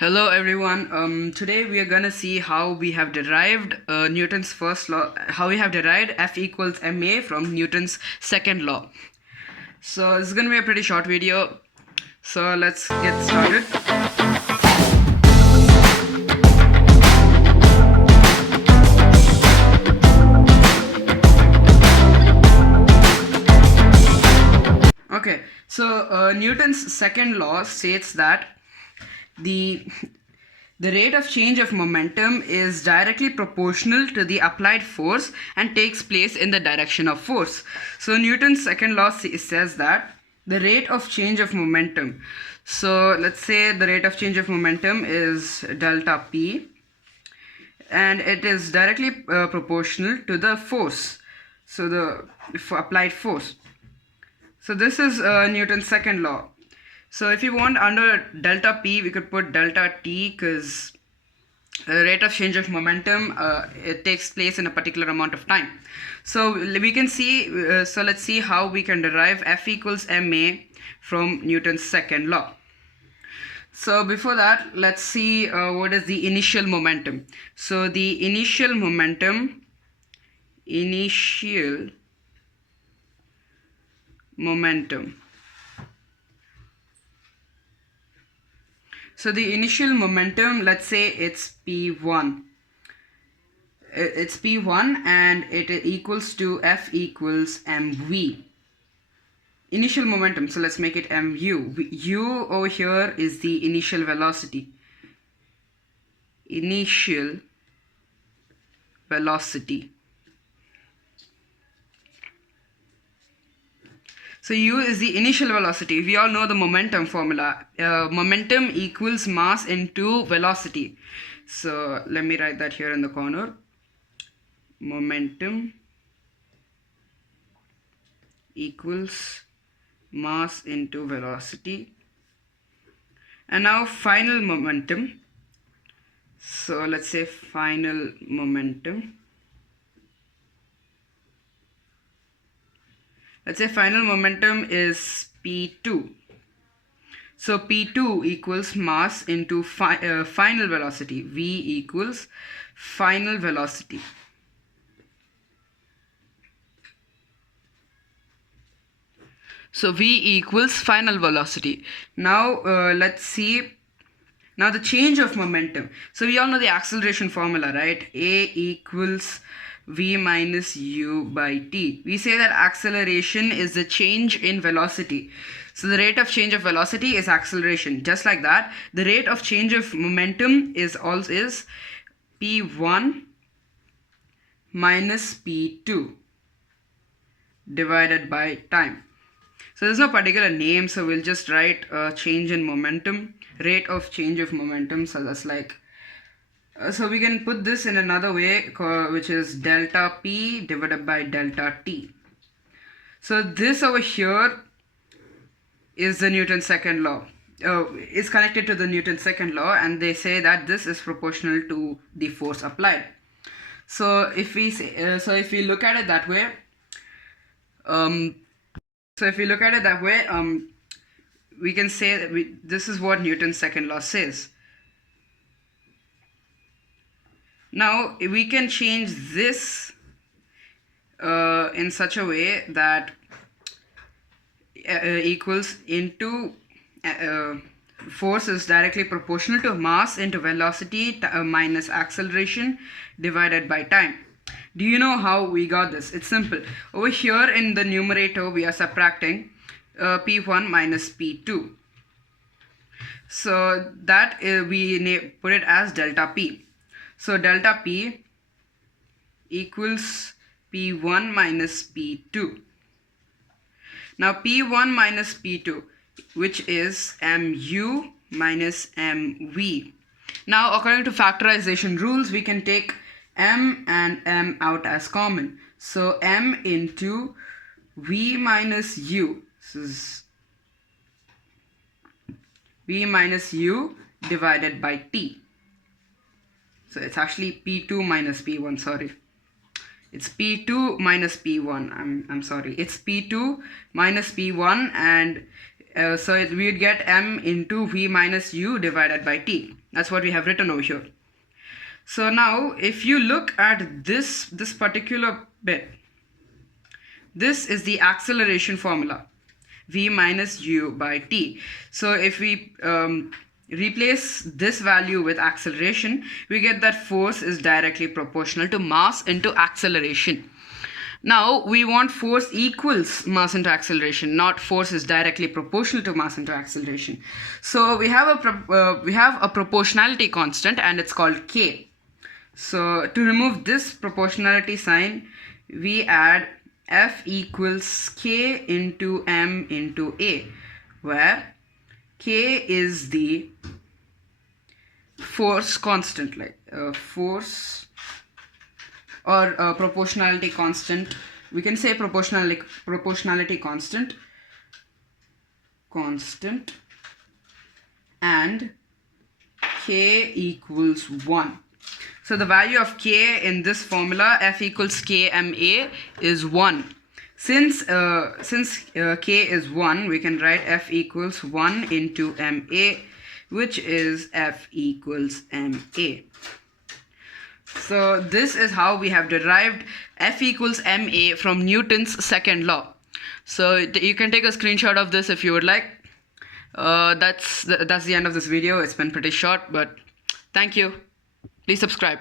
Hello everyone. Today we are gonna see how we have derived Newton's first law, how we have derived F equals ma from Newton's second law. So this is gonna be a pretty short video. So let's get started. Okay, so Newton's second law states that the the rate of change of momentum is directly proportional to the applied force and takes place in the direction of force. So Newton's second law says that the rate of change of momentum. So let's say the rate of change of momentum is delta P, and it is directly proportional to the force. So the applied force. So this is Newton's second law. So if you want under delta P, we could put delta T because the rate of change of momentum, it takes place in a particular amount of time. So we can see, so let's see how we can derive F equals ma from Newton's second law. So before that, let's see what is the initial momentum. So the initial momentum So the initial momentum, let's say it's P1. It's P1 and it equals to F equals mv. Initial momentum, so let's make it mu. U over here is the initial velocity. Initial velocity. So U is the initial velocity. We all know the momentum formula. Momentum equals mass into velocity. So let me write that here in the corner. Momentum equals mass into velocity. And now final momentum. So let's say final momentum. Let's say final momentum is P2. So P2 equals mass into final velocity. V equals final velocity. So V equals final velocity. Now let's see. Now the change of momentum. So we all know the acceleration formula, right? A equals v minus u by t. We say that acceleration is the change in velocity. So the rate of change of velocity is acceleration. Just like that, the rate of change of momentum is p1 minus p2 divided by time. So there's no particular name, so we'll just write change in momentum, rate of change of momentum. So that's like, so we can put this in another way, which is delta P divided by delta T. So this over here is the Newton's second law. Is connected to the Newton's second law, and they say that this is proportional to the force applied. So if we say, if we look at it that way, we can say that this is what Newton's second law says. Now we can change this in such a way that equals into force is directly proportional to mass into velocity minus acceleration divided by time. Do you know how we got this? It's simple. Over here in the numerator, we are subtracting P1 minus P2. So that we put it as delta P. So delta P equals P1 minus P2. Now P1 minus P2, which is mu minus mv. Now according to factorization rules, we can take m and m out as common. So m into v minus u. This is v minus u divided by t. So it's actually P2 minus P1, sorry. It's P2 minus P1. I'm sorry. It's P2 minus P1, and we would get m into v minus u divided by t. That's what we have written over here. So now if you look at this particular bit, this is the acceleration formula, v minus u by t. So if we replace this value with acceleration, we get that force is directly proportional to mass into acceleration. Now we want force equals mass into acceleration, not force is directly proportional to mass into acceleration. So we have a proportionality constant, and it's called k. So to remove this proportionality sign, we add F equals k into m into a, where k is the force constant, like force or proportionality constant. We can say proportionality constant, and k equals 1. So the value of k in this formula, F equals k ma, is 1. Since k is 1, we can write F equals 1 into ma, which is F equals ma. So this is how we have derived F equals ma from Newton's second law. So you can take a screenshot of this if you would like. That's the end of this video. It's been pretty short, but thank you. Please subscribe.